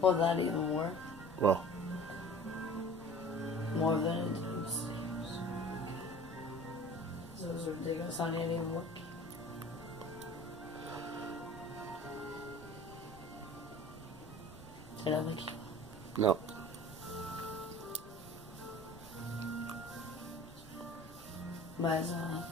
Will that even work? Well, More than it seems. This is ridiculous. How did it even work? Did I make it? no. Why is that?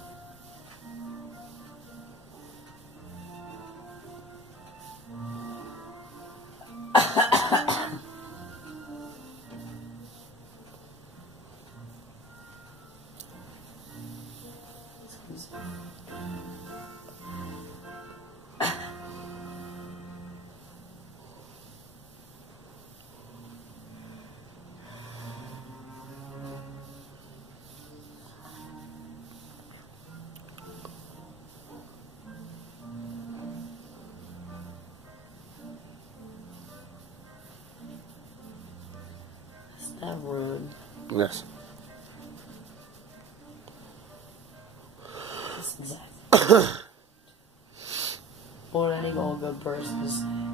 Is that rude? Yes. That's exactly what any good person is saying.